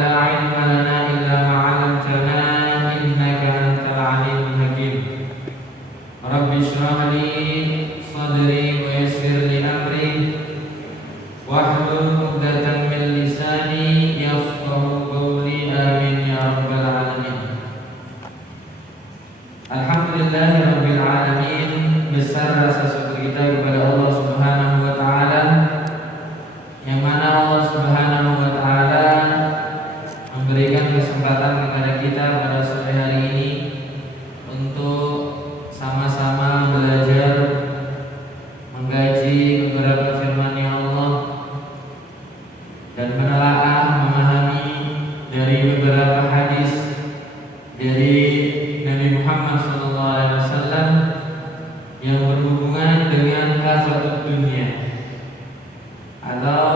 la 'ilma lana illa ma 'allamtana innaka antal 'alimul hakim. Rabbi shrah li sadri wa yassir li amri wahlul 'uqdatam min lisani yafqahu qawli amin ya rabbal alamin. Alhamdulillahirabbil alamin. Besar rasa syukur kita kepada Allah Subhanahu wa taala, yang mana Allah Subhanahu wa taala memberikan kesempatan kepada kita pada sore hari ini untuk sama-sama belajar mengkaji beberapa firman-Nya Allah dan menelaah memahami dari beberapa hadis dari Nabi Muhammad SAW yang berhubungan dengan kafatul dunia, atau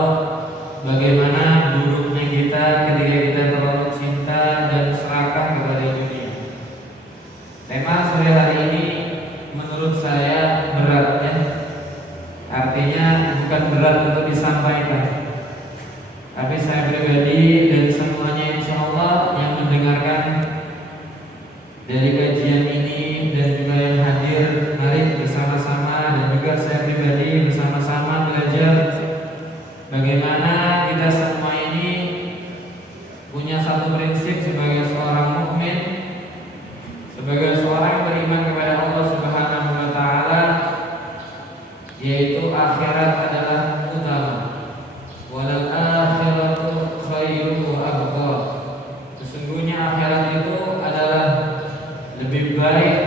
bagaimana buruknya kita ketika kita terlalu cinta dan serakah kepada dunia. Tema sore hari ini menurut saya berat ya. Artinya bukan berat untuk disampaikan, tapi saya pribadi dan semuanya insya Allah yang mendengarkan dari kajian ini dan juga yang hadir, mari bersama-sama dan juga saya pribadi bersama-sama belajar bagaimana kita semua ini punya satu prinsip sebagai seorang mukmin, sebagai seorang yang beriman kepada Allah Subhanahu wa taala, yaitu akhirat adalah utama. Walal akhiratu khairu wa abqa. Sesungguhnya akhirat itu adalah lebih baik,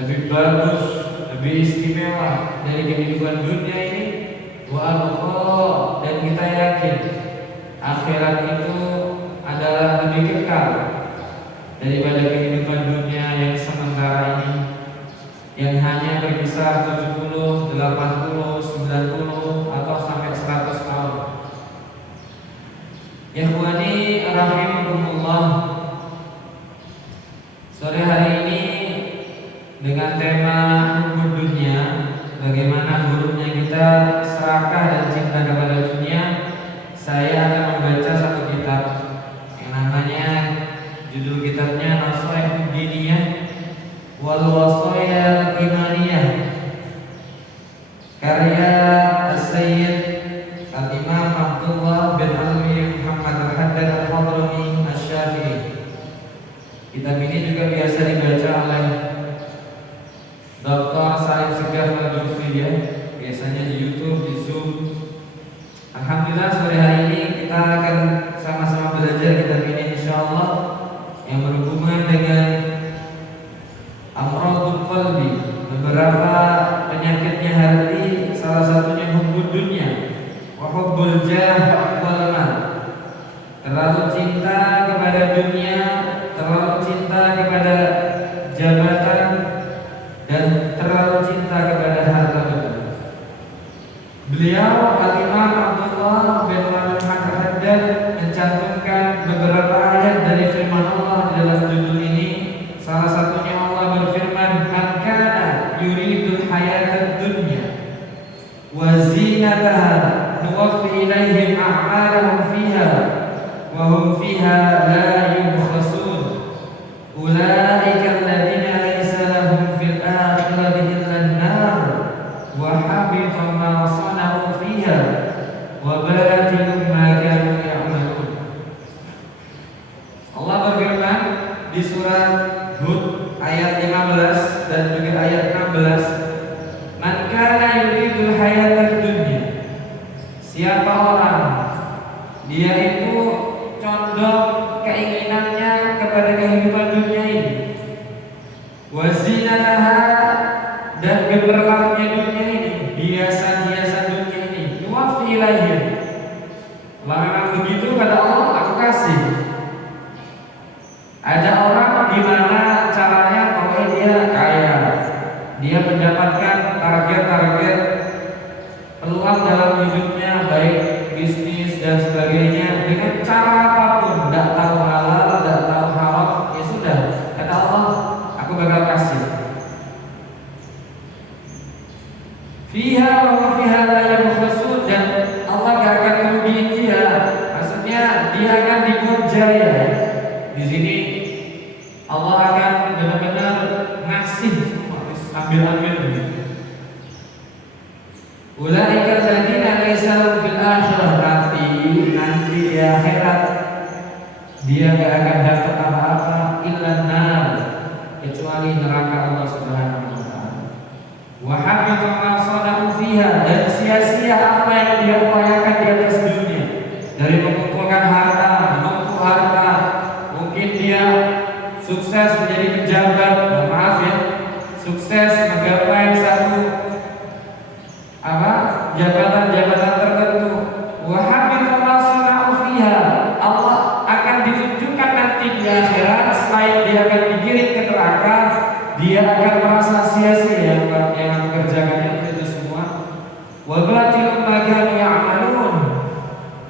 lebih bagus, lebih istimewa dari kehidupan dunia ini. Wa abqa, dan kita yakin akhirat itu adalah lebih kekal daripada kehidupan dunia yang sementara ini, yang hanya berkisar 70, 80, 90 atau sampai 100 tahun. Ikhwani rahimakumullah, sore hari ini dengan tema hukum dunia, bagaimana buruknya kita serakah dan cinta kepada dunia, saya akan membaca satu kitab yang namanya, judul kitabnya Nasaihud Diniyah wal Wasaya Imaniyah, karya As-Sayyid Al-Imam Abdullah bin Alwi Muhammad Al-Haddad Al-Hadrami Asy-Syafi'i. Kitab ini juga biasa dibaca oleh Dr. Salim Segaf Al-Jufri ya, biasanya di YouTube, di Zoom. Alhamdulillah sore hari ini kita akan sama-sama belajar kitab ini insyaallah, yang berhubungan dengan amradul qalbi, beberapa penyakitnya hati, salah satunya hubbud dunya wa hubbul jah wal mal. Terlalu cinta kepada dunia, terlalu cinta kepada jabatan, dan terlalu cinta kepada harta benda. Beliau Al-Imam Abdullah bin Muhammad Al-Haddad mencantumkan beberapa ayat dari firman Allah di dalam judul ini. Salah satunya Allah berfirman, "Man kana yuridul hayatad dunya wa zinataha nuwaffi ilaihim a'malahum fiha wa hum fiha la yubkhasun. Ulaika alladziina laysa lahum fil akhirati illa an-nar wa habita ma sana'u fiha wa batilun ma kanu ya'malun." Allah berfirman di surat Hud ayat 15 dan juga ayat 16, "Man kana yuridul hayatad dunya." Siapa orang dia itu condong keinginannya kepada kehidupan dunia ini, wazinataha, dan gemerlapnya dunia ini, hiasan-hiasan dunia ini, nuwaffi ilaihim. Kalau memang begitu kata Allah, aku kasih. Ada orang di mana caranya pokoknya dia kaya, dia mendapatkan target-target peluang dalam hidupnya, baik bisnis dan sebagainya, dengan cara apapun, tidak tahu halal, tidak tahu haram, ya sudah, kata Allah, aku bakal kasih. Fiha wa fiha la yubkhasun, dan Allah gak akan merugiin dia. Maksudnya dia jaya. Di sini Allah akan benar-benar ngasih semua, ambil-ambil. Ulaika alladziina laisa lahum fil akhirah, tapi nanti di akhirat dia enggak akan dapat apa-apa illa nar, kecuali neraka Allah Subhanahu wa taala. Wa habita ma sana'u fiha, dan sia-sia apa yang dia upayakan di atas dunia, dari mengumpulkan harta, menumpuk harta. Mungkin dia sukses menjadi pejabat, maaf ya, sukses menggapai satu jabatan tertentu. Wa habita ma sana'u fiha, Allah akan ditunjukkan nanti di akhirat, selain dia akan digiring ke neraka, dia akan merasa sia-sia yang mengerjakannya itu semua. Wa batilun ma kanu ya'malun,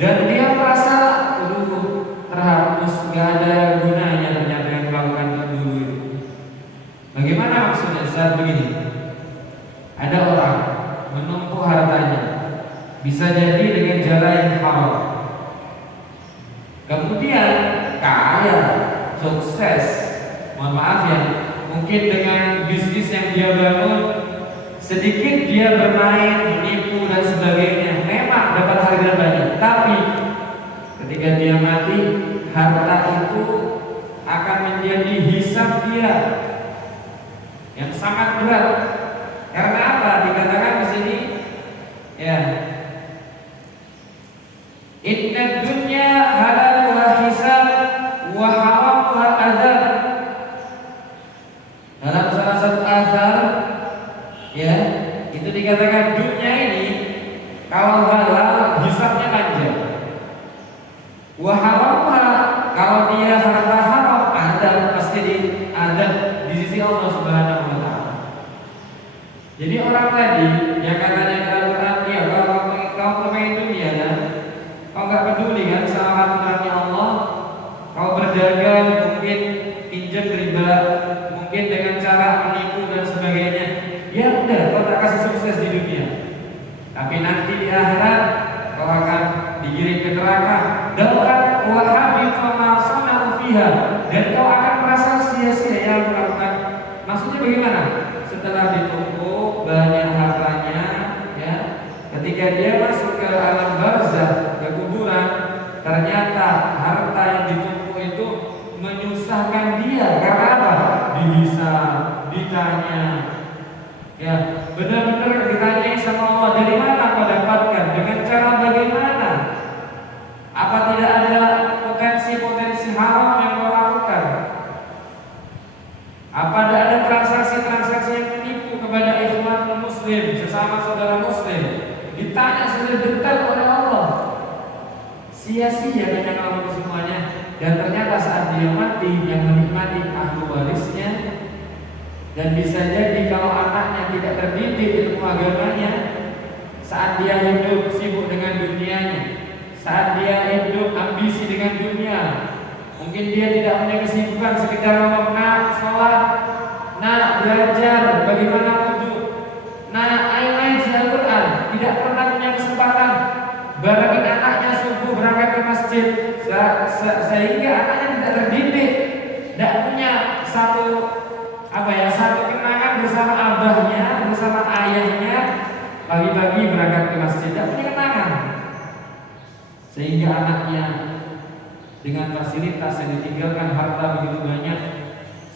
dan dia merasa terhapus, gak ada gunanya ternyata yang melakukan dulu itu. Bagaimana maksudnya saat begini? Ada orang menumpuk hartanya, bisa jadi dengan cara yang haram, kemudian kaya, sukses, mohon maaf ya, mungkin dengan bisnis yang dia bangun, sedikit dia bermain, menipu dan sebagainya, memang dapat harga banyak, tapi ketika dia mati, harta itu akan menjadi hisab dia yang sangat berat. Karena apa? Dikatakan di sini, ya, inna dunya halal wa hisab wa haram wa adzab. Dalam salah satu asar, ya, itu dikatakan dunia ini kalau halal hisabnya panjang, wa haramha, kalau dia harta haram, adzab, pasti adzab di sisi Allah Subhanahu wa taala. Jadi orang tadi yang katanya Al-Quran, ya, kalau kau pemain dunia kan, kau nggak peduli kan sama aturannya Allah, kau berdagang mungkin pinjam riba, mungkin dengan cara menipu dan sebagainya, ya udah, kau tak kasih sukses di dunia, tapi nanti di akhirat kau akan digiring ke neraka. Daukan wa habita ma sana'u fiha, dan kau akan merasa sia-sia yang melakukan. Maksudnya bagaimana? Setelah ditumpuk banyak hartanya, ya, ketika dia masuk ke alam barzah, ke kuburan, ternyata harta yang ditumpuk itu menyusahkan dia. Karena apa? Dihisab, ditanya, ya, benar-benar ditanyai sama Allah, dari mana kau dapatkan, dengan cara bagaimana, apa tidak ada potensi-potensi haram yang kau lakukan, apa tidak ada transaksi-transaksi yang menipu kepada ikhwan muslim, sesama saudara muslim. Ditanya secara detail oleh Allah, sia-sia dia melakukan semuanya. Dan ternyata saat dia mati, yang menikmati ahli warisnya. Dan bisa jadi kalau anaknya tidak terdidik ilmu agamanya, saat dia hidup sibuk dengan dunianya, saat dia hidup ambisi dengan dunia, mungkin dia tidak punya kesibukan sekedar ngomong, nak sholat, nak belajar bagaimana wudhu, nak ayo ngaji Al-Quran, tidak pernah punya kesempatan barengin anaknya subuh berangkat ke masjid, sehingga anaknya tidak terdidik, tidak punya satu kenangan bersama abahnya, bersama ayahnya, pagi-pagi berangkat ke masjid, tidak punya kenangan, sehingga anaknya dengan fasilitas yang ditinggalkan harta begitu banyak,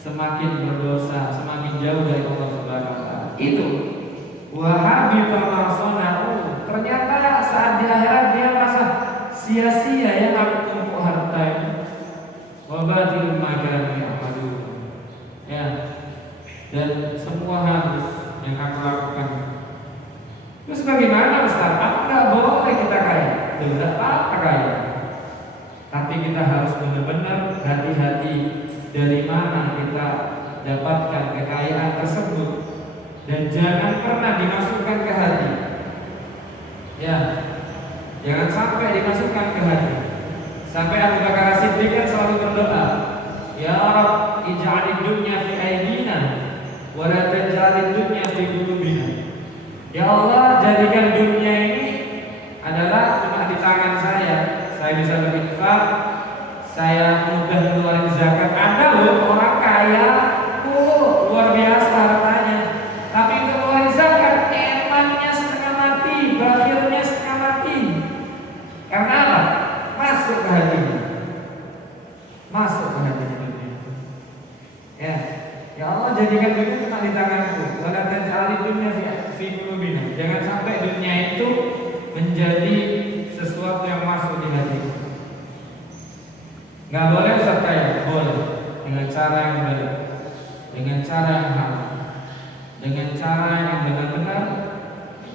semakin berdosa, semakin jauh dari Allah Subhanahu wa taala. Itu wahabi tamasonau. Ternyata saat di akhirat dia merasa sia-sia yang aku tumpuk harta itu. Wabatil magani amadu. Ya. Dan semua harus yang aku lakukan. Terus bagaimana Ustaz? Apa enggak boleh kita kaya? Tidak apa-apa kaya. Tapi kita harus benar-benar hati-hati dari mana kita dapatkan kekayaan tersebut, dan jangan pernah dimasukkan ke hati. Ya, jangan sampai dimasukkan ke hati. Sampai Abu Bakar As-Siddiq kan selalu berdoa, Ya Rabb, ij'alid dunya fi aydina wa la taj'alid dunya fi qulubina. Ya Allah, jadikan dunia ini adalah cuma di tangan saya bisa berinfak, saya mudah ngeluarin zakat. Ada loh orang kaya, luar biasa hartanya, tapi ngeluarin zakat emannya setengah mati, bakhilnya setengah mati. Karena apa? Masuk ke hatinya, masuk ke hatinya dunia. Ya Allah, jadikan dunia cuma di tanganku. Wala taj'alid dunya fi qulubina. Jangan sampai dunia itu menjadi sesuatu yang masuk di hati. Nggak boleh Ustaz kaya, boleh dengan cara yang baik, dengan cara yang halal, dengan cara yang benar-benar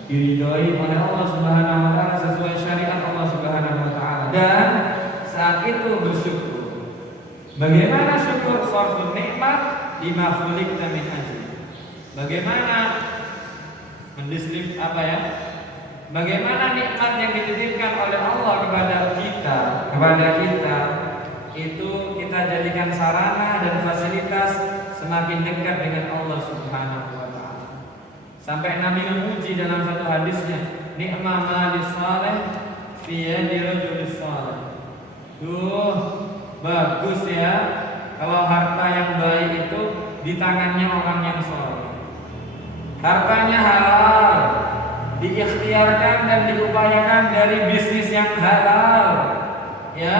diridhoi oleh Allah Subhanahu wa taala sesuai syariat Allah Subhanahu wa taala. Dan saat itu bersyukur. Bagaimana syukur? Sharfun nikmat lima khuliqta min ajli. Bagaimana mendistrib bagaimana nikmat yang dititipkan oleh Allah kepada kita itu kita jadikan sarana dan fasilitas semakin dekat dengan Allah Subhanahu wa taala. Sampai Nabi memuji dalam satu hadisnya, ni'ma malis saleh fi yadi rajulis saleh. Bagus ya kalau harta yang baik itu di tangannya orang yang saleh. Hartanya halal, diikhtiarkan dan diupayakan dari bisnis yang halal, ya,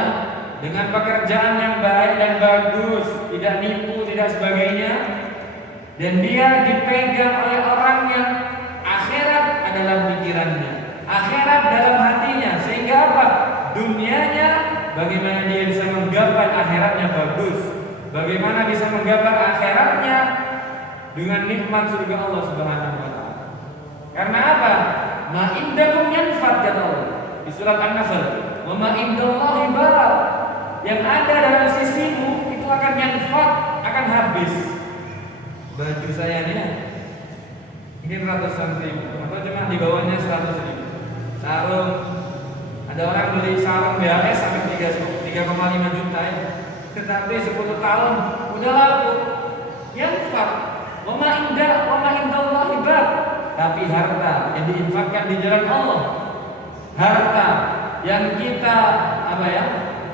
dengan pekerjaan yang baik dan bagus, tidak nipu, tidak sebagainya, dan dia dipegang oleh orang yang akhirat adalah pikirannya, akhirat dalam hatinya, sehingga apa? Dunianya, bagaimana dia bisa menggapai akhiratnya bagus, bagaimana bisa menggapai akhiratnya dengan nikmat surga Allah Subhanahu wa taala. Karena apa? Ma indakum yanfad, kata Allah di surat An-Nahl, wa ma indallahi baq. Yang ada dalam sisimu itu akan yanfad, akan habis. Baju saya ini mungkin ratusan ribu atau cuma di bawahnya 100 ribu. Sarung, ada orang beli sarung BHS sampai 3,5 juta ya. Tetapi 10 tahun udah laku. Yanfad. Wa ma indallahi baq. Tapi harta yang diinfakkan di jalan Allah, harta yang kita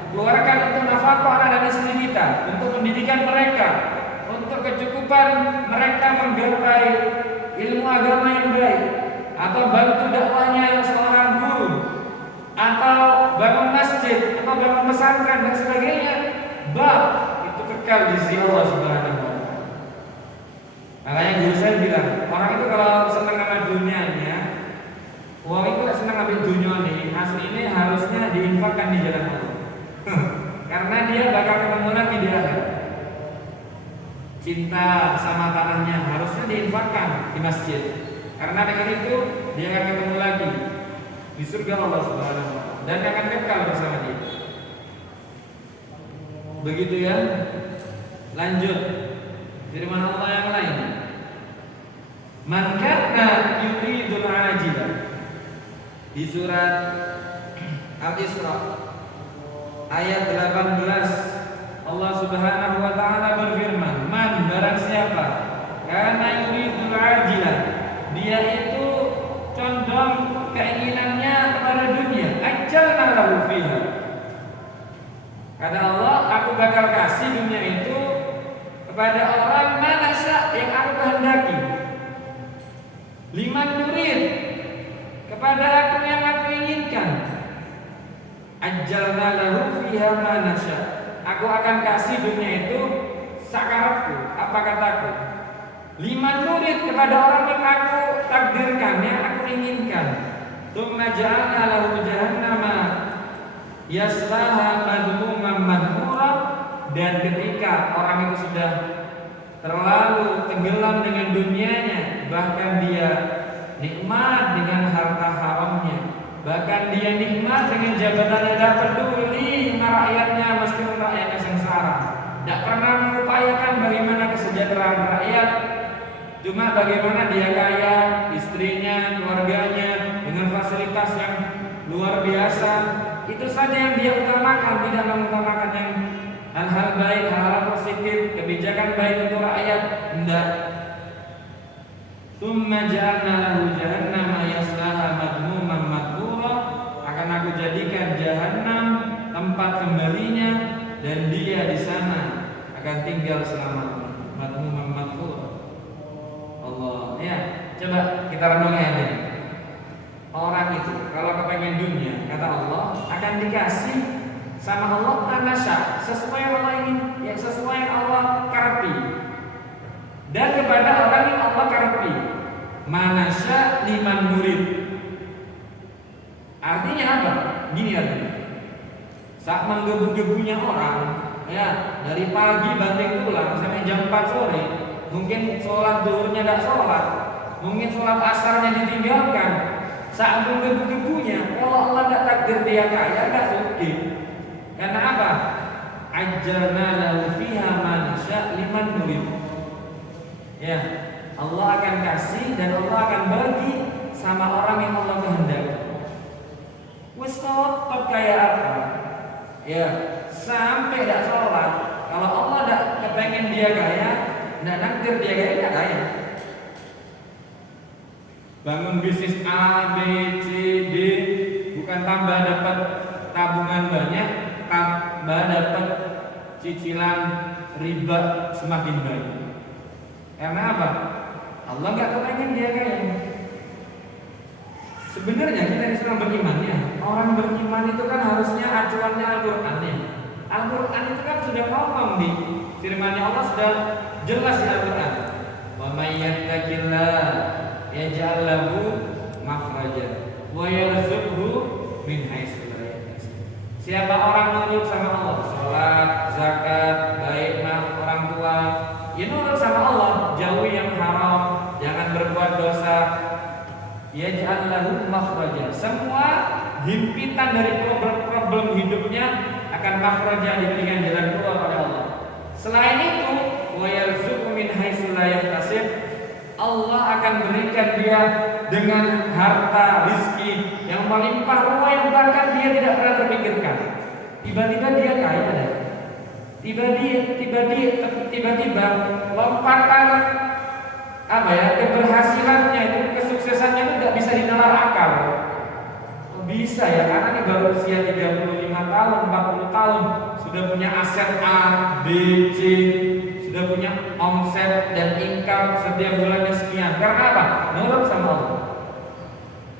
keluarkan untuk nafkah anak dan istri kita, untuk pendidikan mereka, untuk kecukupan mereka menggapai ilmu agama yang baik, atau bantu dakwahnya yang seorang guru, atau bangun masjid, atau bangun pesantren dan sebagainya, itu kekal di sisi Allah Subhanahu wa taala. Makanya guru saya bilang, orang itu kalau senang sama dunianya, uang itu senang ambil dunia nih, aslinya harusnya diinfakkan di jalan Allah. Karena dia bakal ketemu lagi di akhirat. Cinta sama tanahnya harusnya diinfakkan di masjid. Karena dengan itu dia akan ketemu lagi di surga Allah Subhanahu wa taala dan akan kekal bersama dia. Begitu ya. Lanjut. Firman Allah yang lain. Man kana yuridul ajilah. Di surat Al-Isra ayat 18 Allah Subhanahu wa taala berfirman, man, barang siapa kana yuridul ajilah, dia itu condong keinginannya kepada dunia, ajalna lahu fiha. Kata Allah, aku bakal kasih dunia itu kepada orang manasya yang aku kehendaki. Liman nurid, kepada aku yang aku inginkan. Ajalna lahu fiha manasya. Aku akan kasih dunia itu sakarapku, apa kataku. Liman nurid, kepada orang yang aku takdirkan, yang aku inginkan. Tsumma ja'alna lahu jahannama yaslaha madmuman madhura. Dan ketika orang itu sudah terlalu tenggelam dengan dunianya, bahkan dia nikmat dengan harta haramnya, bahkan dia nikmat dengan jabatannya, tidak peduli sama rakyatnya meskipun rakyatnya sengsara, tidak pernah mengupayakan bagaimana kesejahteraan rakyat, cuma bagaimana dia kaya, istrinya, keluarganya dengan fasilitas yang luar biasa. Itu saja yang dia utamakan, tidak mengutamakan yang hal-hal baik, hal-hal positif, kebijakan baik untuk rakyat, tidak. Tsumma ja'alna lahu jahannama yaslaha madmuman madhura. Akan aku jadikan jahannam tempat kembalinya tinggal selama madmuman madhura. Allah, ya. Coba kita renungi aja nih. Orang itu kalau kepengen dunia, kata Allah, akan dikasih sama Allah anasya, sesuai yang Allah ingin, ya sesuai yang Allah karepi. Dan kepada orang yang Allah karepi, manasya liman murid. Artinya apa? Gini artinya. Saat menggebu-gebunya orang, ya dari pagi banting tulang sampai jam 4 sore, mungkin sholat duhurnya tidak sholat, mungkin sholat asarnya ditinggalkan. Saat menggebu-gebunya, kalau Allah tidak takdir dia kaya, tidak sugih. Karena apa? Ajarna lahu fiha manasya liman murid. Ya, Allah akan kasih dan Allah akan bagi sama orang yang Allah kehendaki. Wis top kayak apa? Ya, sampai tidak sholat. Kalau Allah tidak kepengen dia kaya, tidak nakdir dia kaya, tidak kaya. Bangun bisnis A, B, C, D, bukan tambah dapat tabungan banyak, tambah dapat cicilan riba semakin banyak. Karena apa? Allah nggak kepengen dia kaya. Sebenarnya kita ini sedang beriman ya. Orang beriman itu kan harusnya acuannya Al-Quran ya. Al-Quran itu kan sudah ngomong di firman-Nya Allah sudah jelas di Al-Quran. Wa may yattaqillah yaj'al lahu makhraja wa yarzuqhu min haitsu la yahtasib. Siapa orang nurut sama Allah, salat, zakat, baik sama orang tua, ya nurut sama Allah, jauhi yang haram, jangan berbuat dosa. Yaj'al lahu makhraja. Semua himpitan dari problem hidupnya akan makhraja, diberikan jalan keluar oleh Allah. Selain itu, wa yarzuqhu min haitsu la yahtasib. Allah akan berikan dia dengan harta rizki yang melimpah ruah yang bahkan dia tidak pernah terpikirkan. Tiba-tiba dia kaya deh. Tiba-tiba lompatan apa ya, keberhasilannya itu, kesuksesannya itu nggak bisa dinalar akal. Bisa ya, karena ini baru usia 35 tahun, 40 tahun sudah punya aset A, B, C, sudah punya omset dan income setiap bulannya sekian. Karena apa? Nurut sama Allah.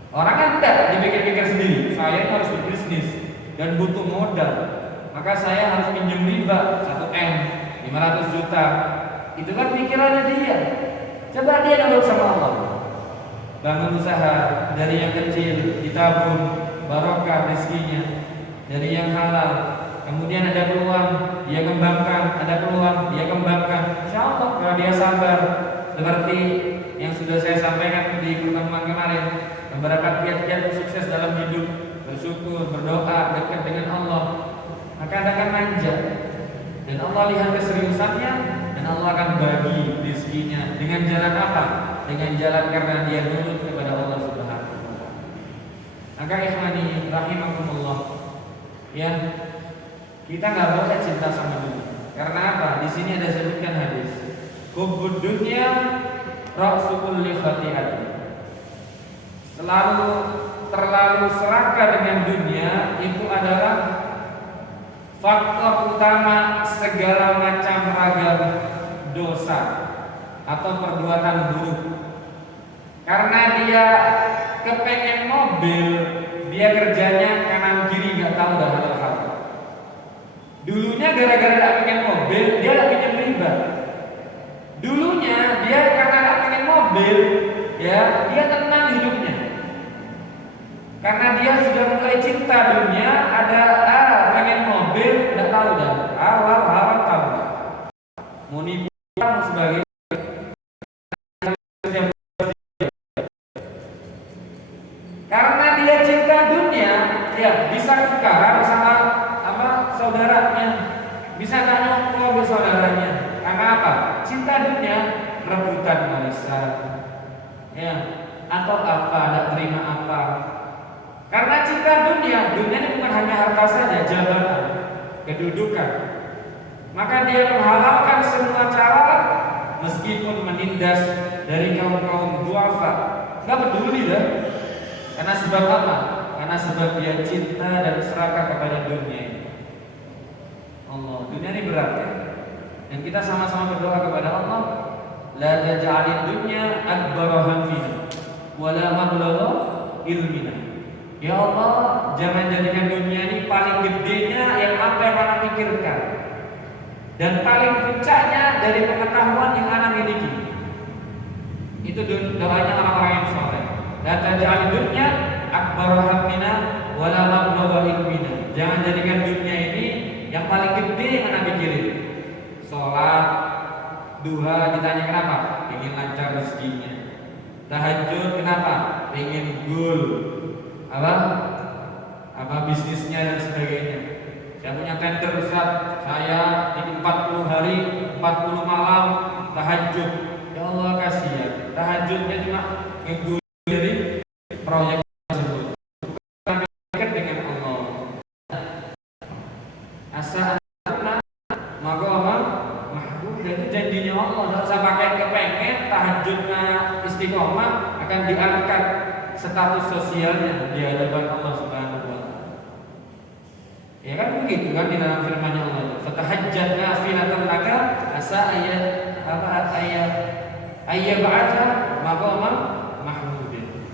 Orang kan tidak dipikir-pikir sendiri, saya harus berbisnis dan butuh modal, maka saya harus pinjam riba 1M, 500 juta. Itu kan pikirannya dia. Coba dia nurut sama Allah. Bangun usaha dari yang kecil, ditabung, barokah rezekinya, dari yang halal. Kemudian ada peluang, dia kembangkan, ada peluang, dia kembangkan. Insya Allah kalau dia sabar, seperti yang sudah saya sampaikan di pertemuan kemarin, beberapa kiat-kiat sukses dalam hidup, bersyukur, berdoa, dekat dengan Allah, maka Anda akan manja. Dan Allah lihat keseriusannya, dan Allah akan bagi rezekinya dengan jalan apa? Dengan jalan karena dia nurut kepada Allah Subhanahu wa taala. Maka ikhwani rahimakumullah, ya, kita nggak boleh cinta sama dunia. Karena apa? Di sini ada sebutkan hadis. Hubbud dunya ra'su kulli khati'atin. Terlalu serakah dengan dunia itu adalah faktor utama segala macam ragam dosa atau perbuatan buruk. Karena dia kepengen mobil, dia kerjanya kanan kiri nggak tahu dah hal-hal. Dulunya gara-gara tidak pengen mobil, dia tidak pinjam riba. Dulunya dia karena tidak pengen mobil, ya dia tenang hidupnya. Karena dia sudah mulai cinta dunia, ada pengen mobil, tidak tahu dah hal-hal tahu. Mau nipu sebagai karena dia cinta dunia, ya bisa tukaran sama saudaranya, bisa nanya mobil saudaranya. Karena apa? Cinta dunia, rebutan warisan, ya, atau apa, tidak terima apa. Karena cinta dunia ini bukan hanya harta saja, jabatan, kedudukan. Maka dia menghalalkan semua cara, meskipun menindas dari kaum duafa, nggak peduli dah. Karena sebab apa? Karena sebab dia cinta dan serakah kepada dunia ini. Allah, dunia ini berat ya. Dan kita sama-sama berdoa kepada Allah, la taj'alid dunya akbara hammina wa la mablagha ilmina. Ya Allah, jangan jadikan dunia ini paling gedenya yang apa yang anak pikirkan dan paling puncaknya dari pengetahuan yang anak miliki. Itu doanya orang-orang yang soleh. La taj'alid dunya akbara hammina wa la mablagha ilmina. Jangan jadikan dunia ini yang paling gede yang anak pikirin. Sholat duha ditanya kenapa? Ingin lancar rezekinya. Tahajud kenapa? Ingin goal apa bisnisnya dan sebagainya. Saya punya tender Ustaz, saya di 40 hari 40 malam tahajud. Ya Allah kasihan, tahajudnya cuma ngegul dari proyek tersebut. Bukan pikir dengan Allah. Asa maka Allah mahbub, itu janjinya Allah. Tidak usah pakai kepengen tahajudnya istiqomah akan diangkat status sosialnya di hadapan Allah Subhanahu wa taala. Ya kan begitu kan di dalam firman-Nya Allah. Fatahajjat nafilatan laka asa ayat ba'atha maqaman mahmudin.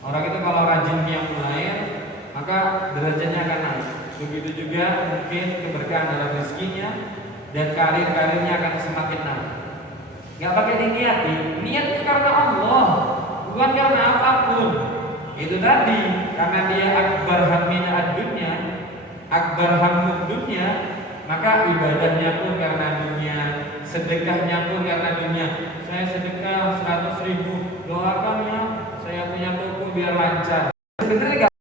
Orang itu kalau rajin qiyamul lail maka derajatnya akan naik. Begitu juga mungkin keberkahan dalam rezekinya dan karir-karirnya akan semakin naik. Gak pakai diniati, niat itu karena Allah, bukan karena apapun. Itu tadi, karena dia akbar hammina ad-dunya, akbar hammud dunya, maka ibadahnya pun karena dunia, sedekahnya pun karena dunia. Saya sedekah 100.000, doakan ya, saya punya toko biar lancar. Sebenarnya gak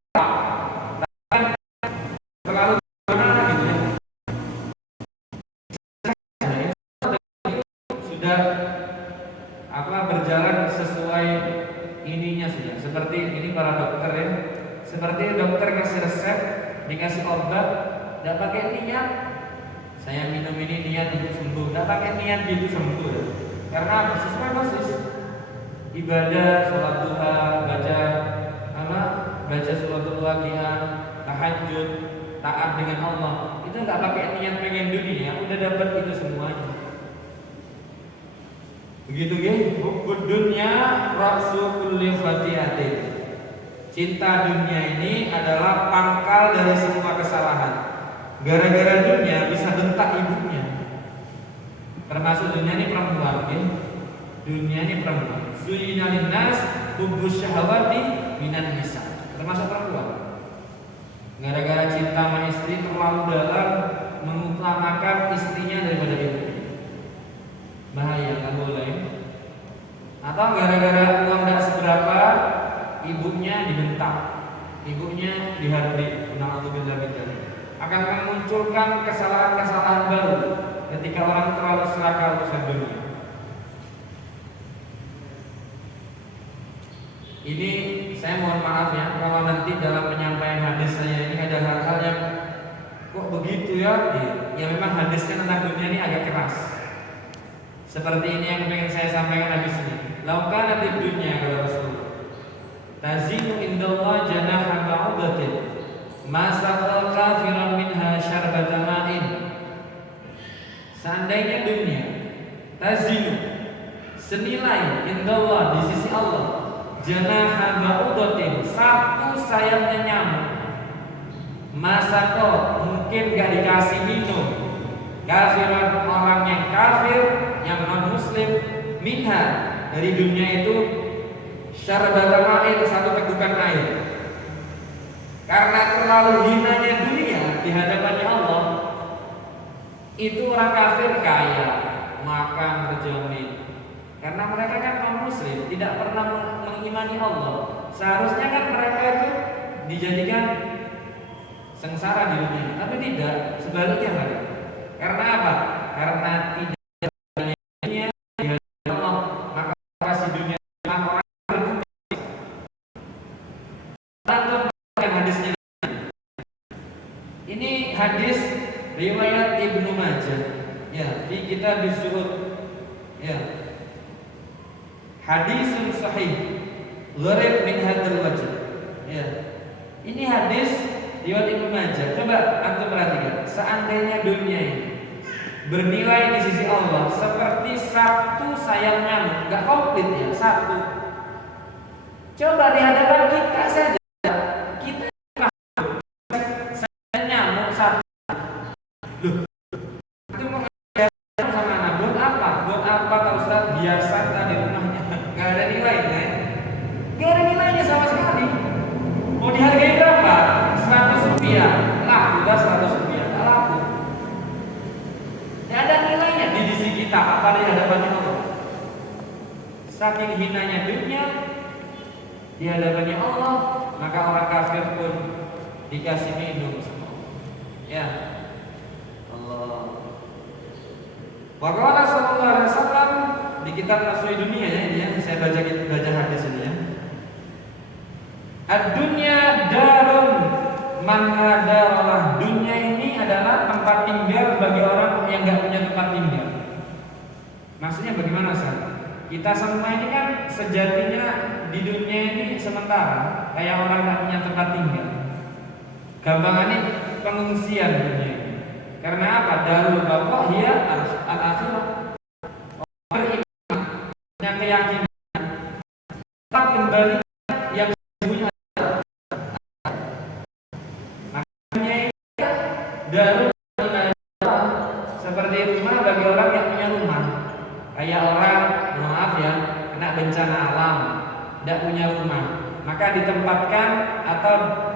terlalu gimana gitu ya. Sudah berjalan sesuai ininya sudah. Seperti ini para dokter ya. Seperti dokter kasih resep, dikasih obat, tidak pakai niat. Saya minum ini niat itu sembuh, tidak pakai niat itu sembuh ya. Karena sesuai dosis. Ibadah, sholat duha, baca suratul waqiah, tahajud, taat dengan Allah, itu nggak pakai niat pengen dunia, udah dapat itu semuanya. Begitu ya, hubbud dunya ra'su kulli khati'atin. Cinta dunia ini adalah pangkal dari semua kesalahan. Gara-gara dunia bisa bentak ibunya. Termasuk dunia ini perempuan ya. Dunia ini perempuan. Zuyyina linnas hubbus syahawati minan nisa. Termasuk perempuan. Gara-gara cinta sama istri terlalu dalam, mengutamakan istrinya daripada ibunya. Bahaya, nggak boleh. Atau gara-gara uang tidak seberapa, ibunya dibentak, ibunya dihardik. Na'udzubillah min dzalik. Akan memunculkan kesalahan-kesalahan baru ketika orang terlalu serakah urusan dunia. Ini saya mohon maaf ya kalau nanti dalam penyampaian hadis saya ini ada hal-hal yang kok begitu ya. Ya memang hadisnya tentang dunia ini agak keras. Seperti ini yang ingin saya sampaikan habis ini. Laukan di dunia kata Rasulullah. Tazinu indallah janaha ba'udatin ma saqal kafiran minha syarbata ma'in. Seandainya dunia tazinu senilai indallah di sisi Allah janaha ba'udatin, satu sayapnya nyamuk, ma saqal mungkin gak dikasih minum kafiran orang yang kafir yang non muslim minha dari dunia itu syarbata ma'in, satu tegukan air. Karena terlalu hinanya dunia di hadapannya Allah, itu orang kafir kaya, makan terjamin. Karena mereka kan non muslim, tidak pernah mengimani Allah. Seharusnya kan mereka itu dijadikan sengsara di dunia, tapi tidak, sebaliknya mereka. Karena apa? Karena tidak hadis riwayat Ibnu Majah ya di kitab Zuhud ya, hadisun sahih gharib min hadzal wajh ya. Ini hadis riwayat Ibnu Majah. Coba antum perhatikan, seandainya dunia ini bernilai di sisi Allah seperti satu sayap nyamuk, nggak komplit ya, satu. Coba di hadapan kita saja, kita sayap nyamuk satu. Loh, itu mau sama anak buat apa? Buat apa Pak Ustaz? Biar santai di rumahnya, nggak ada nilainya, nggak ada nilainya sama sekali. Mau dihargai berapa? 100 rupiah, laku dah 100 rupiah, tak laku. Tidak ada nilainya di sisi kita, apa di hadapannya Allah. Saking hinanya dunia di hadapannya Allah, maka orang kafir pun dikasih minum semua. Ya Allah. Waqala sallallahu alaihi wasallam di kitab Nasrul Dunia ya, saya baca hadis ini ya. Ad-dunya darun man la daralah. Dunia ini adalah tempat tinggal bagi orang yang enggak punya tempat tinggal. Maksudnya bagaimana, Ustaz? Kita semua ini kan sejatinya di dunia ini sementara, kayak orang enggak punya tempat tinggal. Gampangannya pengungsian dunia ini. Karena apa? Darul baqah hiya al-akhirah. Beriman, punya keyakinan, tetap kembali yang darul seperti rumah bagi orang yang punya rumah. Kayak orang, maaf ya, kena bencana alam, tidak punya rumah, maka ditempatkan atau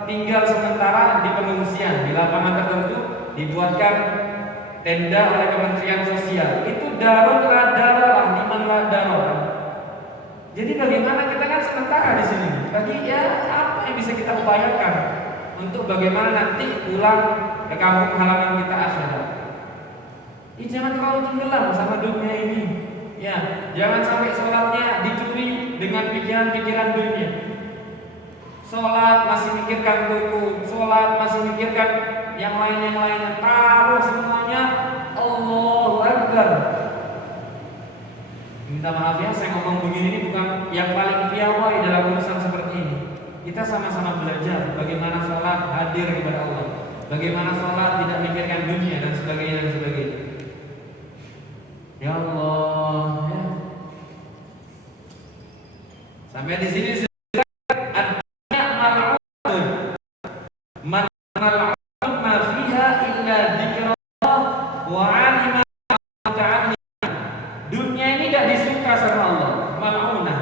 tinggal sementara di pengungsian di lapangan tertentu, dibuatkan tenda oleh Kementerian Sosial. Itu darul la darah, liman la darah. Jadi bagaimana kita kan sementara di sini. Bagi ya apa yang bisa kita upayakan untuk bagaimana nanti pulang ke kampung halaman kita akhirat. Jangan terlalu tenggelam sama dunia ini. Ya, jangan sampai sholatnya dicuri dengan pikiran-pikiran dunia. Sholat masih mikirkan buku, sholat masih mikirkan yang lain-lainnya. Taruh semuanya Allahu Akbar. Minta maaf ya, saya ngomong begini ini bukan yang paling piawai dalam urusan seperti ini. Kita sama-sama belajar bagaimana sholat hadir kepada Allah, bagaimana sholat tidak mikirkan dunia dan sebagainya dan sebagainya. Ya Allah, ya. Sampai di sini adanya mal'un, mal'un ma fiha illa dzikrullah wa 'alima ta'ala. Dunia ini tidak disuka sama Allah, mal'unah.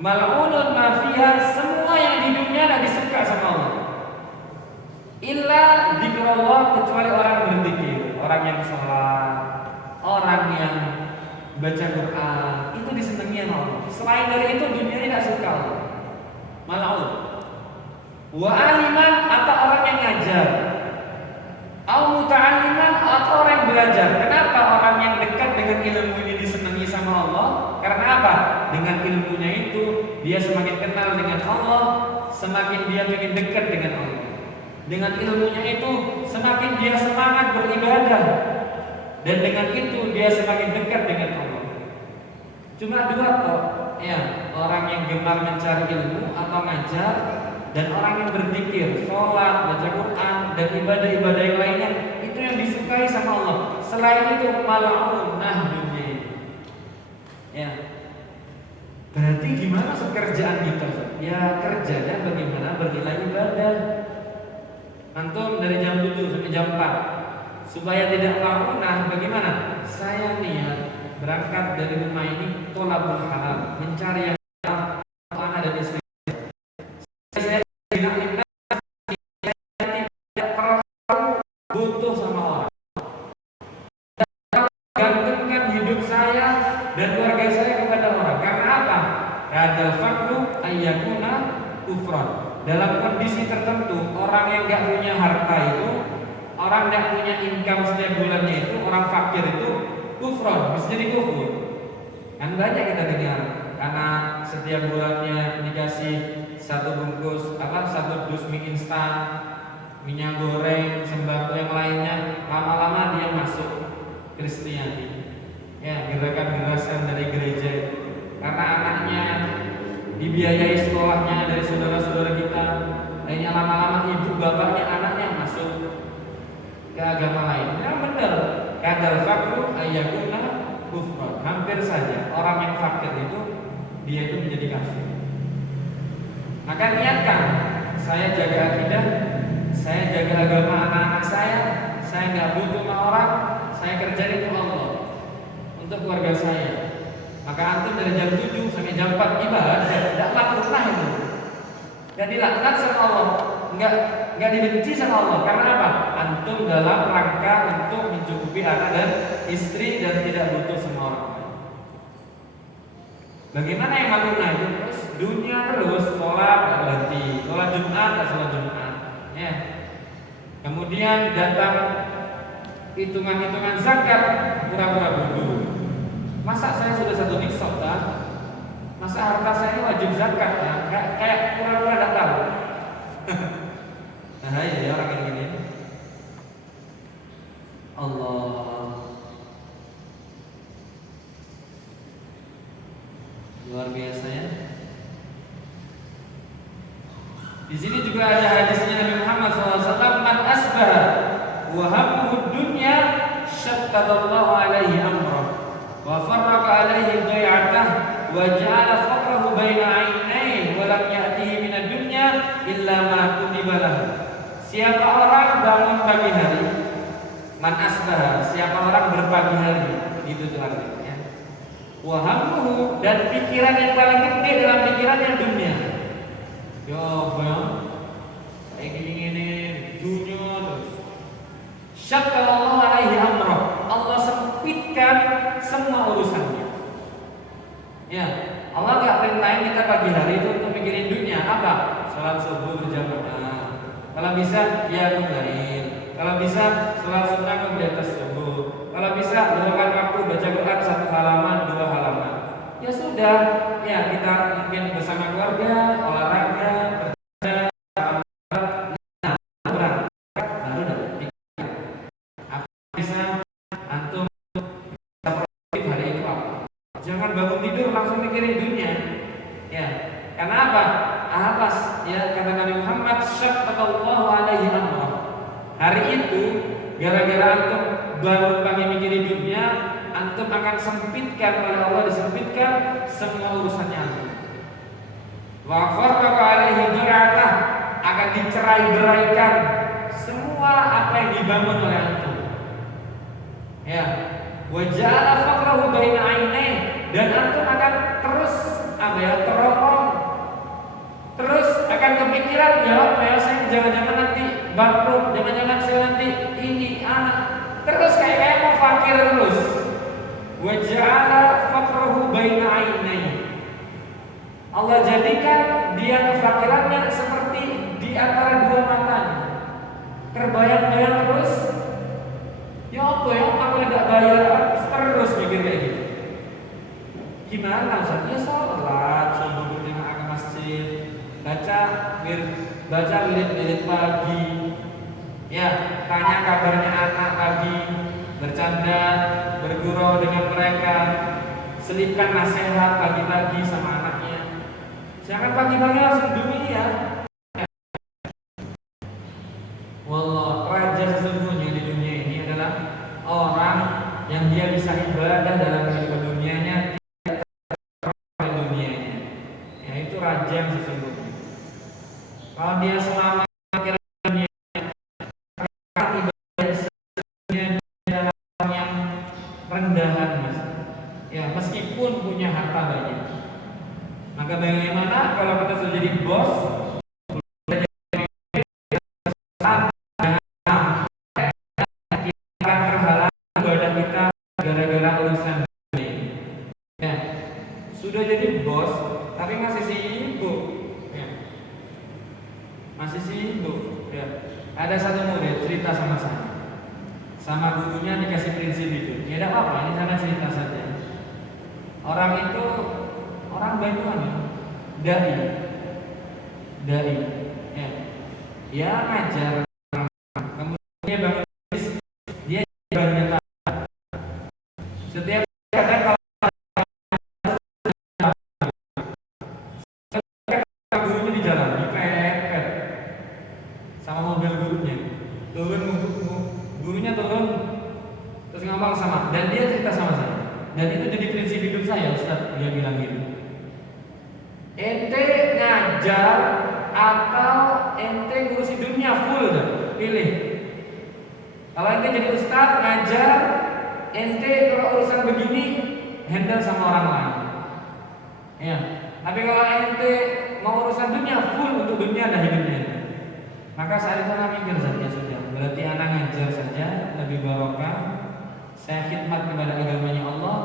Mal'unun ma fiha, semua yang di dunia tidak disuka sama Allah. Illa dzikrullah, kecuali orang berzikir, orang yang sholat, orang yang baca Quran, itu disenangi Allah. Selain dari itu dunia ini tidak suka Allah. Mal'un. Wa aliman, atau orang yang ngajar, au muta'alliman, atau orang yang belajar. Kenapa orang yang dekat dengan ilmu ini disenangi sama Allah? Karena apa? Dengan ilmunya itu dia semakin kenal dengan Allah, semakin dia makin dekat dengan Allah. Dengan ilmunya itu semakin dia semangat beribadah, dan dengan itu dia semakin dekat dengan Allah. Cuma dua toh, ya, orang yang gemar mencari ilmu atau ngajar, dan orang yang berzikir, sholat, baca Quran, dan ibadah-ibadah yang lainnya, itu yang disukai sama Allah. Selain itu mal'un, nah dunia. Ya, berarti gimana pekerjaan kita? Ya kerjanya bagaimana bernilai ibadah. Antum dari jam 7 sampai jam 4, supaya tidak mal'unah, bagaimana? Saya niat berangkat dari rumah ini tolabul halal, mencari yang halal, anak dan istri. Saya tidak perlu butuh sama orang. Gantungkan hidup saya dan keluarga saya kepada orang. Karena apa? Kadal fakru ayyakuna kufran. Dalam kondisi tertentu, orang yang gak punya harta itu, orang yang punya income setiap bulannya itu, orang fakir itu kufran, bisa jadi kufur. Kan banyak kita dengar, karena setiap bulannya dikasih satu bungkus satu dus mie instan, minyak goreng, sembako yang lainnya, lama-lama dia masuk Kristiani. Ya, gerakan-gerakan dari gereja, karena anaknya dibiayai sekolahnya dari saudara-saudara kita, akhirnya lama-lama ibu bapaknya anaknya masuk ke agama lain. Ya benar, kadal fakru ayyakuna kufra. Hampir saja orang yang fakir itu dia itu menjadi kafir. Maka niatkan, saya jaga akidah, saya jaga agama anak-anak saya nggak butuh sama orang, saya kerjain untuk Allah, untuk keluarga saya. Maka antum dari jam 7 sampai jam 4 ibadah, tidak pernah itu. Dan dilaknat sama Allah, enggak dibenci sama Allah. Karena apa? Antum dalam rangka untuk mencukupi anak dan istri dan tidak butuh sama orang lain. Bagaimana yang maluna itu? Terus dunia terus, sholat nggak berhenti, sholat Jumat nggak sholat Jumat, ya. Kemudian datang hitungan-hitungan zakat, pura-pura bodoh. Masa saya sudah satu nisab, masa harta saya wajib zakat, ya? Kayak pura-pura tidak tahu. Nah, ya orang yang gini. Allah, luar biasa ya. Di sini juga ada hadisnya Nabi Muhammad SAW, man asbah wa hammuhu dunya syattadallahu alaihi amrah wa farraqa alaihi dhai'atah wa ja'ala faqrahu baina 'ainaihi wa lam ya'tihi minad dunya illa ma kutiba lahu. Siapa orang bangun pagi hari, man asbah, siapa orang berpagi hari, itu tuh artinya. Wa hammuhu, dan pikiran yang paling gede dalam pikirannya dunia. Ya bang, saya gini dunia terus. Syakkallahu alaihi amrah, Allah sempitkan semua urusannya. Ya, Allah nggak perintahin kita pagi hari itu untuk mikirin dunia. Apa? Sholat subuh berjamaah. Kalau bisa, ya lain. Kalau bisa, sholat sunnah di atas subuh. Kalau bisa, luangkan waktu baca Quran 1 halaman, 2 halaman. Ya sudah, ya kita mungkin bersama keluarga, olahraga, berjalan, baru dapat apa bisa antum bisa produktif hari itu apa? Jangan bangun tidur langsung mikirin dunia. Ya, karena apa? Alas, ya kata Nabi Muhammad, syaqqallahu alaihi amrah. Hari itu gara-gara antum bangun pagi mikirin dunia, antum akan sempitkan oleh Allah, disempitkan semua urusannya antum. Wa farraqa alaihi dhai'atah, akan dicerai-beraikan semua apa yang dibangun oleh antum. Ya, wa ja'ala faqrahu baina 'ainaihi, dan antum akan terus terorong, terus akan kepikiran, ya saya jangan-jangan nanti bangkrut, jangan-jangan saya nanti ini anak, terus kayak mau fakir terus. Wa ja'ala faqrahu baina 'ainaihi, Allah jadikan dia kefakirannya seperti di antara dua matanya. Terbayang-bayang terus. Ya apa ya, aku tidak bayar terus mikir kayak gitu. Gimana Ustaz? Ya sholat, subuh berjamaah ke masjid, baca wirid pagi. Ya, tanya kabarnya anak pagi, bercanda, bergurau dengan mereka, selipkan nasihat pagi-pagi sama anaknya. Jangan pagi-pagi langsung dunia. Wallah, raja sesungguhnya di dunia ini adalah orang yang dia bisa ibadah dalam kehidupan dunianya, tidak terlalu dunianya. Ya, itu raja yang sesungguhnya. Kalau dia selama dunia, ibadahnya dalam yang rendahan, mas. Ya, meskipun punya harta banyak. Maka bagaimana kalau kita sudah jadi bos, akan terhalang ibadah kita gara-gara urusan ini. Ya, sudah jadi bos, tapi masih sibuk. Ya. Masih sibuk. Ya. Ada satu murid cerita sama saya, sama gurunya dikasih prinsip itu. Ya tidak apa-apa, ini saya cerita saja. Orang itu orang Banyuwan, dai, ya, dia ngajar, kemudian dia bangun dia bangun. Setiap kadang kalau gurunya di jalan, dipepet sama mobil gurunya, gurunya turun, terus ngomong. Kalau ente jadi ustadz ngajar, ente kalau urusan begini handle sama orang lain. Ya. Tapi kalau ente mau urusan dunia full untuk dunia dah hidupnya. Maka saat itu anak mikir saja sudah. Berarti anak ngajar saja lebih barokah. Saya khidmat kepada agamanya Allah.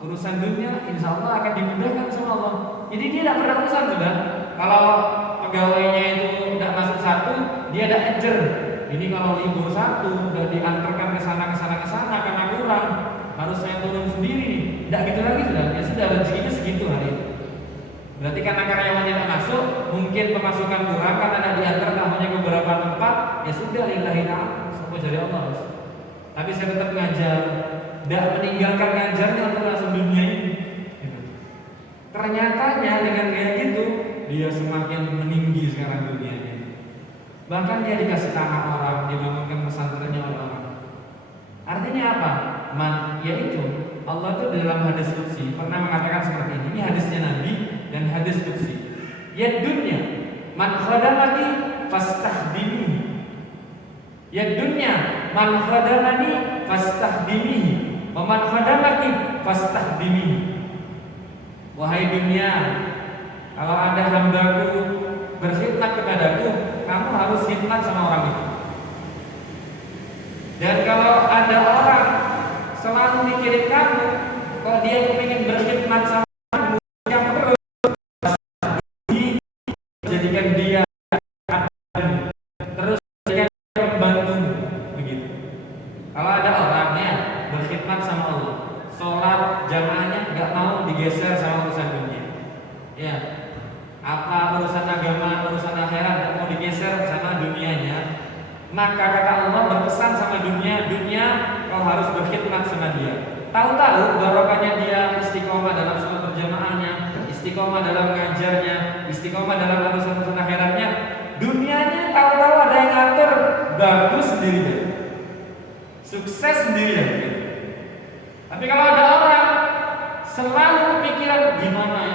Urusan dunia insya Allah akan dimudahkan sama Allah. Jadi dia tidak pernah urusan sudah. Kalau pegawainya itu tidak masuk satu, dia tidak ngejar. Ini kalau libur satu udah diantarkan ke sana karena kurang, harus saya turun sendiri. Tidak gitu lagi sudah. Ya sudah rezekinya segitu hari ini. Berarti karena karyawannya tidak masuk, mungkin pemasukan kurang karena tidak diantar tamunya ke beberapa tempat, ya sudah lillahi ta'ala, semua dari Allah. Tapi saya tetap ngajar, tidak meninggalkan ngajarnya untuk langsung dunia ini. Ternyatanya dengan kayak gitu, dia semakin meninggi sekarang dunianya. Bahkan dia dikasih tanah orang, dibangunkan pesantrennya oleh orang. Artinya apa? Yaitu Allah itu dalam hadis qudsi pernah mengatakan seperti ini. Ini hadisnya Nabi dan hadis qudsi. Ya dunya man khadamani fastahdimi. Ya dunya man khadamani fastahdimi. Wa man khadamaki fastahdimi. Wahai dunia, kalau ada hambaku berkhidmat kepadaku, kamu harus khidmat sama orang itu. Dan kalau ada orang selalu mikirin kamu, kalau dia ingin berkhidmat sama kamu, kamu terus jadikan dia terus jadikan dia membantu begitu. Kalau ada orangnya berkhidmat sama Allah, sholat jamaahnya nggak mau digeser sama urusan dunia, ya apa urusan agama, urusan akhirat nggak mau digeser sama dunianya, maka kata Allah berpesan sama dunia kau harus berkhidmat sama dia. Tahu-tahu barokahnya dia istiqomah dalam sholat berjamaahnya, istiqomah dalam ngajarnya, istiqomah dalam urusan akhiratnya. Dunianya tahu-tahu ada yang ngatur, bagus sendirian, sukses sendirian. Tapi kalau ada orang selalu kepikiran gimana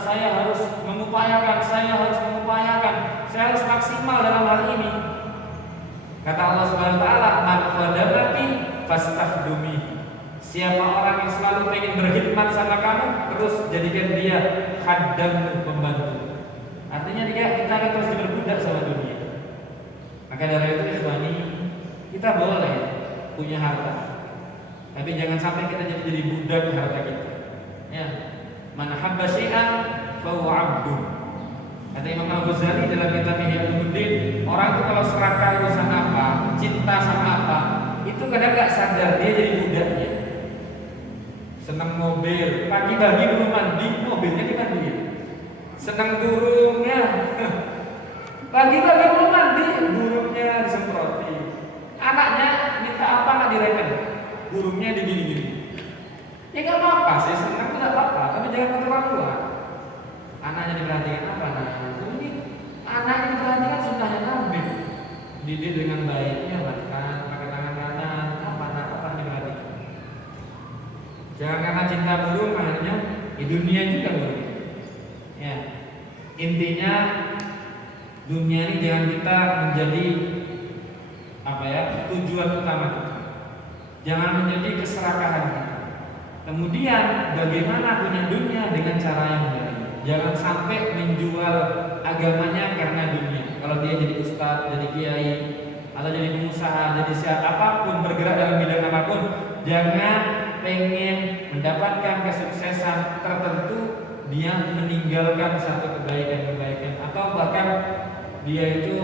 saya harus mengupayakan, saya harus maksimal dalam hal ini. Kata Allah Subhanahu wa taala, "Man khadamaki fastahdumi." Siapa orang yang selalu ingin berkhidmat sama kamu, terus jadikan dia khaddam, pembantu. Artinya kita akan terus diperbudak sama dunia. Maka dari itu ikhwani, kita boleh punya harta, tapi jangan sampai kita jadi budak harta kita. Ya, man habba syai'an fa huwa 'abdun. Kata Imam Al-Ghazali dalam kitab Ihya Ulumuddin, orang itu kalau serakah urusan apa, cinta sama apa, itu kadang nggak sadar dia jadi budaknya. Senang mobil, pagi-pagi belum mandi, mobilnya dimandiin. Senang burungnya, pagi-pagi belum mandi, burungnya disemproti. Anaknya minta apa nggak direken, burungnya digini-gini. Ya nggak apa-apa sih, senang itu nggak apa-apa, tapi jangan keterlaluan. Anaknya diperhatikan apa? Ini anaknya diperhatikan sunnahnya Nabi. Didik dengan baiknya, bahkan pakai tangan kanan, apa diperhatikan. Jangan karena cinta burung akhirnya di dunia juga burung. Ya, intinya dunia ini jangan kita menjadi tujuan utama kita. Jangan menjadi keserakahan kita. Kemudian bagaimana punya dunia dengan cara yang baik. Jangan sampai menjual agamanya karena dunia. Kalau dia jadi ustadz, jadi kiai, atau jadi pengusaha, jadi siapapun bergerak dalam bidang apapun, jangan pengen mendapatkan kesuksesan tertentu dia meninggalkan satu kebaikan atau bahkan dia itu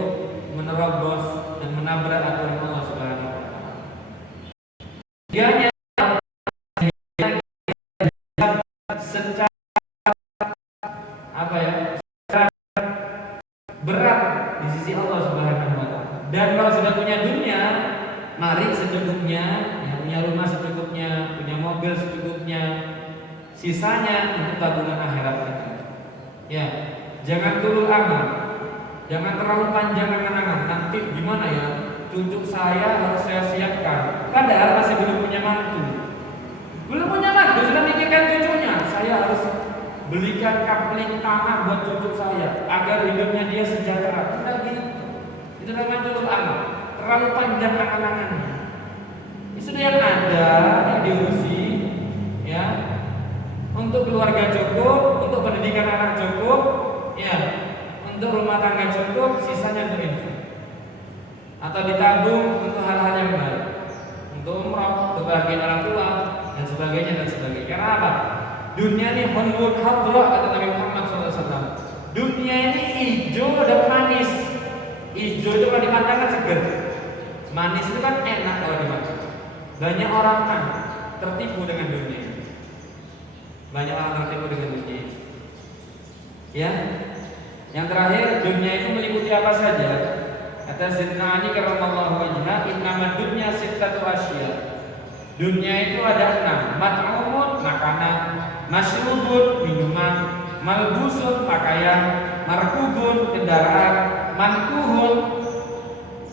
menerobos dan menabrak aturan Allah Subhanahu wa taala. Dia secara berat di sisi Allah Subhanahu wa taala. Dan kalau sudah punya dunia, mari secukupnya, ya, punya rumah secukupnya, punya mobil secukupnya, sisanya untuk tabungan akhirat kita. Ya, jangan tulul amal, jangan terlalu panjang angan-angan. Nanti gimana ya? Cucu saya harus saya siapkan. Padahal masih belum punya mantu. Sudah mikirkan cucunya. Saya harus belikan kapling tanah buat cucu saya agar hidupnya dia sejahtera. Tidak gitu. Itu namanya tulul amal. Terlalu panjang angan-angannya. Sudah yang ada yang diurusi, ya, untuk keluarga cukup, untuk pendidikan anak cukup, ya, untuk rumah tangga cukup, sisanya untuk infak atau ditabung untuk hal-hal yang baik, untuk umrah, untuk bahagia orang tua dan sebagainya dan sebagainya. Karena apa? Dunia ini hulul hadrah, kata Nabi Muhammad SAW. Dunia ini hijau dan manis. Hijau itu kalau dimakan kan segar, manis itu kan enak kalau dimakan. Banyak orang kan tertipu dengan dunia. Banyak orang tertipu dengan dunia. Ya, yang terakhir, dunia itu meliputi apa saja? Kata Sayyidina Ali karramallahu wajhah, innamad dunya sittatu asya. Dunia itu ada 6: mat'umun, makanan; masyrubun, minuman; malbusun, pakaian; markubun, kendaraan; mankuhun,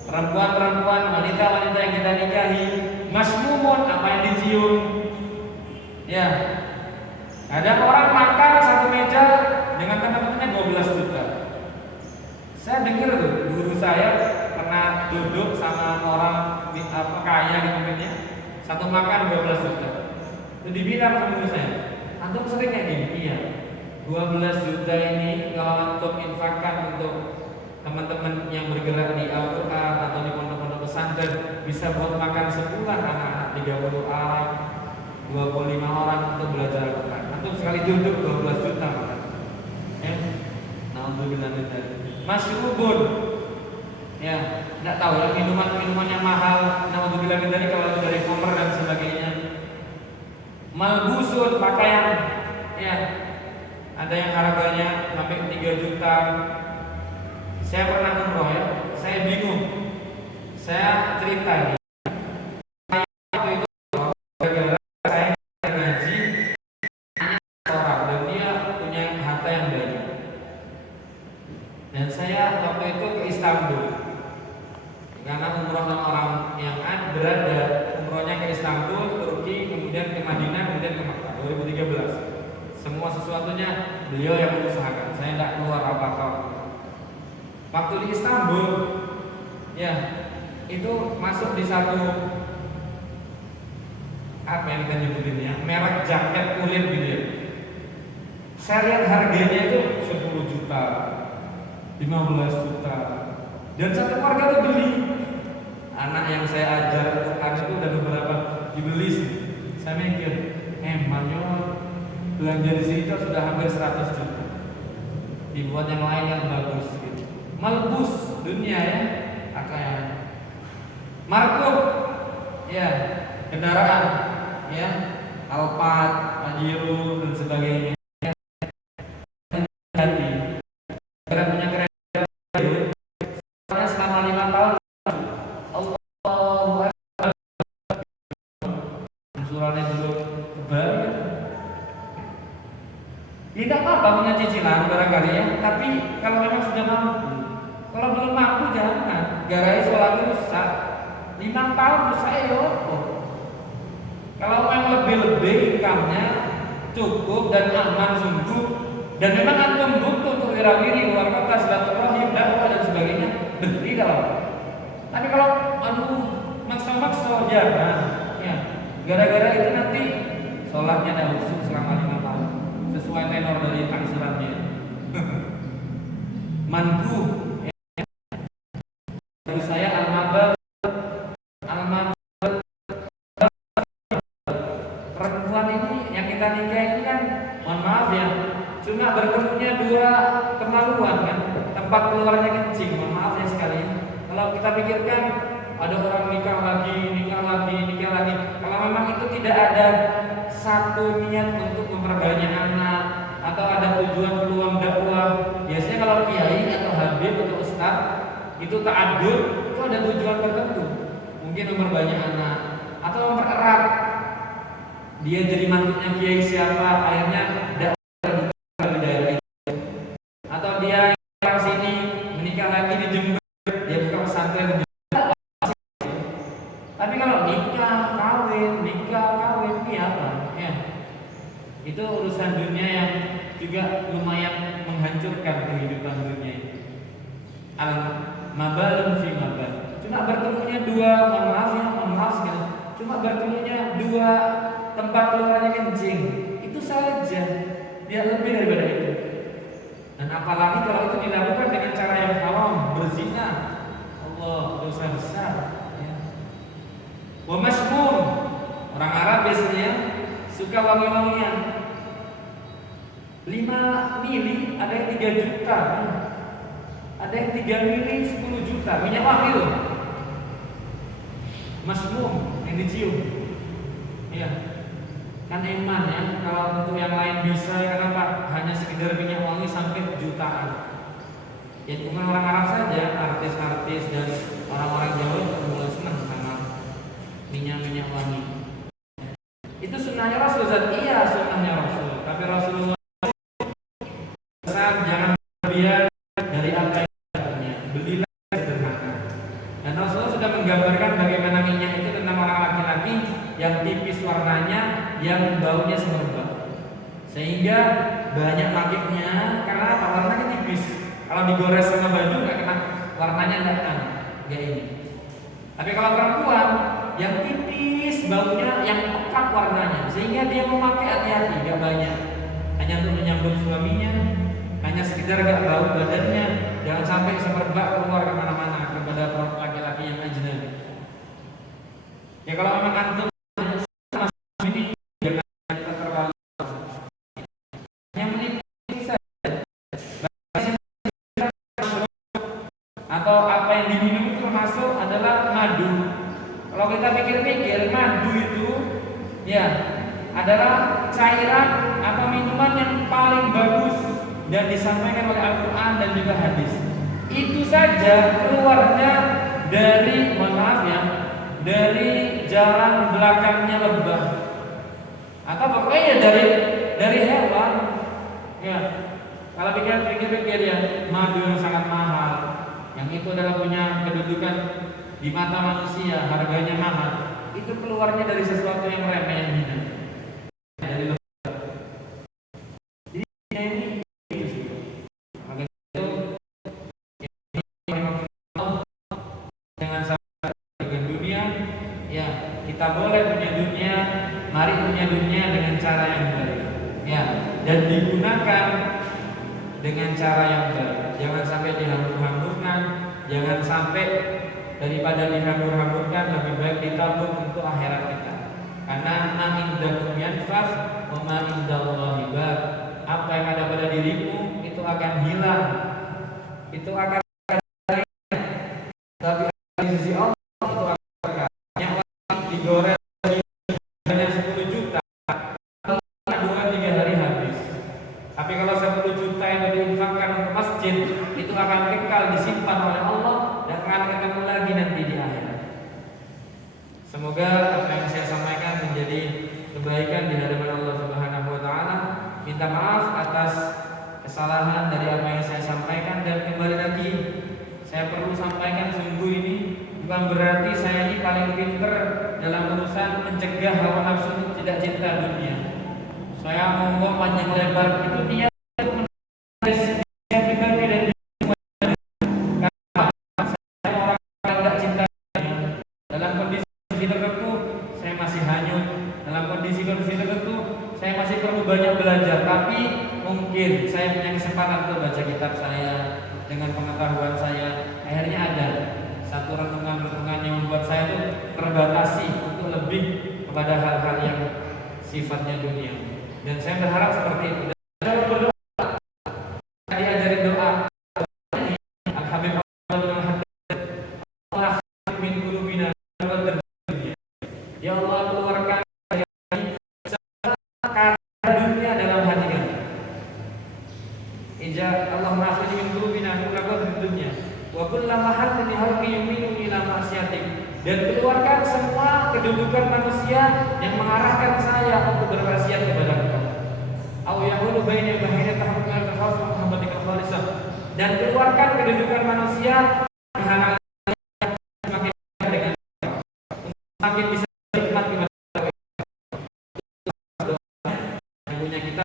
perempuan-perempuan, wanita-wanita yang kita nikahi; masmumun, apa yang dicium. Ya, ada orang makan satu meja dengan teman-temannya 12 juta. Saya dengar tuh, guru saya pernah duduk sama orang kaya gitu mungkinnya, satu makan 12 juta. Itu dibilang sama guru saya, antum sering kayak gini? Iya. 12 juta ini kalau antum infakkan untuk teman-teman yang bergerak di Al-Quran atau di pondok-pondok pesantren, bisa buat makan sebulan anak-anak 30 orang, 25 orang untuk belajar Al-Quran. Antum sekali duduk 12 juta makan. Ya, alhamdulillah. Masyrubun, ya, tidak tahu ya, minuman yang mahal. Alhamdulillah kalau dari komer dan sebagainya. Malbusun, pakaian, ya, ada yang harganya sampai 3 juta. Saya pernah umroh ya, saya bingung. Saya cerita ini. Waktu itu gara-gara saya ngaji orang dan dia punya harta yang banyak. Dan saya waktu itu ke Istanbul karena umroh sama orang yang berada. Umrohnya ke Istanbul, Turki, kemudian ke Madinah, kemudian ke Makkah 2013. Semua sesuatunya beliau yang mengusahakan. Saya tidak keluar apa-apa. Waktu di Istanbul, ya, itu masuk di satu apa yang kita nyebutin ya, merek jaket kulit gitu ya. Saya lihat harganya itu 10 juta, 15 juta, dan satu keluarga tuh beli. Anak yang saya ajar Quran itu udah beberapa dibeli sih. Saya mikir, emangnya belanja di sini tuh sudah hampir 100 juta. Dibuat yang lain yang bagus gitu. Malbus dunia ya, pakaian. Markub, ya, kendaraan, ya, Alphard, Pajero dan sebagainya. Tidak apa-apa punya cicilan barangkali ya, tapi kalau memang sudah mampu. Kalau belum mampu jangan. Garai sholat rusak, 5 tahun rusak ya. Kalau memang lebih-lebih income-nya cukup dan aman sungguh, dan memang antum butuh untuk wirawiri luar kota, silaturahim, dakwah dan sebagainya, beli dalam. Tapi kalau maksa-maksa jangan. Ya, gara-gara itu nanti sholatnya dah khusyuk selama 5 tahun sesuai tenor dari angsurannya. Manku, ya. Bagi saya al-mabal perempuan ini yang kita nikah ini kan, mohon maaf ya, cuma bertemunya 2 kemaluan kan, tempat keluarnya kencing. Mohon maaf ya sekalian. Kalau kita pikirkan ada orang nikah lagi. Kalau memang itu tidak ada satu niat untuk memperbanyak anak atau ada tujuan peluang dakwah, biasanya kalau kiai atau habib atau ustaz itu ta'addud, itu ada tujuan tertentu, mungkin memperbanyak anak atau mempererat. Dia jadi mantunya kiai siapa, akhirnya dakwah di daerah itu. Atau dia yang sini menikah lagi di Jember, dia buka pesantren di Jember. Tapi kalau nikah kawin ini apa? Ya, itu urusan dunia yang juga lumayan menghancurkan kehidupan dunia ini. Al-mabalun fi mabal. Cuma bertemunya 2, mohon maaf gitu. cuma bertemunya dua tempat keluarnya kencing, itu saja, dia lebih daripada itu. Dan apalagi kalau itu dilakukan dengan cara yang haram, berzina, Allah, dosa besar. Ya. Wa masmum, orang Arab biasanya suka wangi-wangian. 5 mili ada yang 3 juta, ada yang 3 mili 10 juta, minyak wangi loh. Masmum yang dicium. Iya. Kan eman ya, kalau untuk yang lain bisa, kenapa? Hanya sekedar minyak wangi sampai jutaan. Ya cuma orang Arab saja, artis-artis dan orang-orang Jawa juga mulai senang sama minyak wangi. Itu sunnahnya Rasul, iya sunnahnya Rasul. Tapi Rasulullah jangan berlebihan dari apa yang dapatnya. Belilah sederhana. Dan Rasulullah sudah menggambarkan bagaimana minyak itu tentang orang laki-laki yang tipis warnanya, yang baunya semerbak, sehingga banyak makainya karena apa? Warnanya tipis. Kalau digores sama baju nggak kena warnanya, nggak ini. Tapi kalau perempuan yang tipis baunya, yang pekat warnanya, sehingga dia memakai hati-hati, nggak banyak, hanya untuk menyambut suaminya, hanya sekedar nggak bau badannya, jangan sampai semerbak keluar kemana-mana kepada laki-laki yang ajnabi. Ya kalau memang antum ini jangan terlalu yang menipis saja. Atau apa yang diminum itu termasuk adalah madu. Kalau kita pikir-pikir, madu itu ya adalah cairan atau minuman yang paling bagus dan disampaikan oleh Al-Quran dan juga hadis. Itu saja keluarnya dari, mohon maaf ya, dari jalan belakangnya lebah, atau pokoknya dari hewan. Ya, kalau pikir-pikir ya, madu yang sangat mahal, yang itu adalah punya kedudukan di mata manusia, harganya mahal, itu keluarnya dari sesuatu yang remeh, yang hina, dari lebah. Jadi ini jangan sampai dengan dunia. Ya, kita boleh punya dunia, mari punya dunia dengan cara yang baik. Ya, dan digunakan dengan cara yang baik. Jangan sampai dihambur-hamburkan, jangan sampai daripada dihambur-hamburkan, lebih baik ditabung untuk akhirat kita. Karena ma indakum yanfas wa ma indallahi baq. Apa yang ada pada dirimu itu akan hilang. Itu akan tapi di sisi Allah itu akan berkah. Yang digoreng hanya 10 juta, 2-3 hari habis. Tapi kalau 10 juta yang diinfakkan untuk masjid, itu akan kekal disimpan oleh Allah dan akan ketemu lagi nanti di akhirat. Semoga apa yang saya sampaikan menjadi kebaikan di hadapan Allah Subhanahu wa taala. Minta maaf atas kesalahan dari apa yang saya sampaikan, dan kembali lagi saya perlu sampaikan, sungguh ini bukan berarti saya ini paling pinter dalam urusan mencegah hawa nafsu tidak cinta dunia. Saya ngomong panjang lebar itu dia pribadi dan saya orang yang tidak cinta dunia. Dalam kondisi tertentu saya masih hanyut, dalam kondisi tertentu saya masih perlu banyak belajar. Tapi mungkin saya punya kesempatan untuk baca kitab saya, dengan pengetahuan saya akhirnya ada satu renungan-renungan yang membuat saya itu terbatasi untuk lebih kepada hal-hal yang sifatnya dunia. Dan saya berharap seperti itu. Dan berdoa, diajari doa. Ya Allah, keluarkan dunia dalam hati kami. Ija Allah ma'afini min qulubina kullu dunya wa kullu mahalin halqi yuminu ila ma'siyatik. Dan keluarkan semua kedudukan manusia yang mengarahkan saya untuk bermaksiat kepada Engkau. Au yaqulu baini wa baina tahqiqan al-khawf wa muhammadika khalisah. Dan keluarkan kedudukan manusia yang semakin dengan semakin bisa nikmat kepada yang punya kita